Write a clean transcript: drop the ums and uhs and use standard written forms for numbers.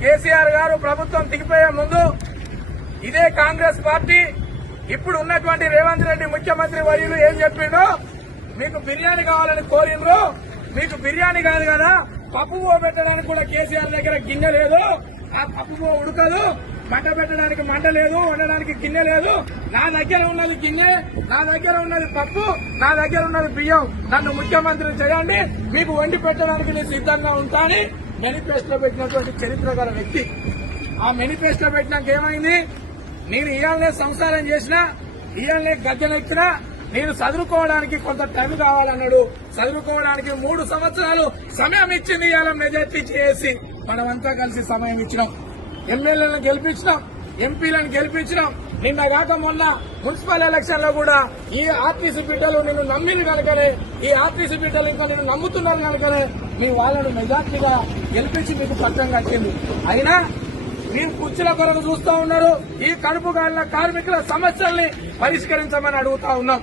కేసీఆర్ గారు ప్రభుత్వం దిగిపోయే ముందు ఇదే కాంగ్రెస్ పార్టీ ఇప్పుడు ఉన్నటువంటి రేవంత్ రెడ్డి ముఖ్యమంత్రి వర్యులు ఏం చెప్పిండో, మీకు బిర్యానీ కావాలని కోరిండ్రు, మీకు బిర్యానీ కాదు కదా పప్పు పెట్టడానికి కూడా కేసీఆర్ దగ్గర గిన్నె లేదు, ఆ పప్పు ఉడకదు, మంట పెట్టడానికి మంట లేదు, వండడానికి గిన్నె లేదు, నా దగ్గర ఉన్నది గిన్నె, నా దగ్గర ఉన్నది పప్పు, నా దగ్గర ఉన్నది బియ్యం, నన్ను ముఖ్యమంత్రి చేయండి, మీకు వండి పెట్టడానికి నేను సిద్ధంగా ఉంటానని మేనిఫెస్టో పెట్టినటువంటి చరిత్ర గల వ్యక్తి. ఆ మేనిఫెస్టో పెట్టినాక ఏమైంది? నేను ఇయాలనే సంసారం చేసినా, ఇయాలనే గద్దెనెక్కినా, నేను చదువుకోవడానికి కొంత టైం కావాలన్నాడు. చదువుకోవడానికి 3 సంవత్సరాలు సమయం ఇచ్చింది ఇవాళ మెజార్టీ చేసి మనమంతా కలిసి సమయం ఇచ్చినాం. ఎమ్మెల్యేలను గెలిపించినాం, ఎంపీలను గెలిపించినాం. నిన్న కాక మొన్న మున్సిపల్ ఎలక్షన్ లో కూడా ఈ ఆర్టీసీ బిడ్డలు నిన్ను నమ్మిన కనుకనే, ఈ ఆర్టీసీ బిడ్డలు ఇంకా నిన్ను నమ్ముతున్నారు కనుకనే మీ వాళ్ళను మెజార్టీగా గెలిపించి మీకు పట్టం కట్టింది. అయినా మీరు కుర్చీల కొరకు చూస్తా ఉన్నారు. ఈ కడుపు కాలిన కార్మికుల సమస్యల్ని పరిష్కరించమని అడుగుతా ఉన్నాం.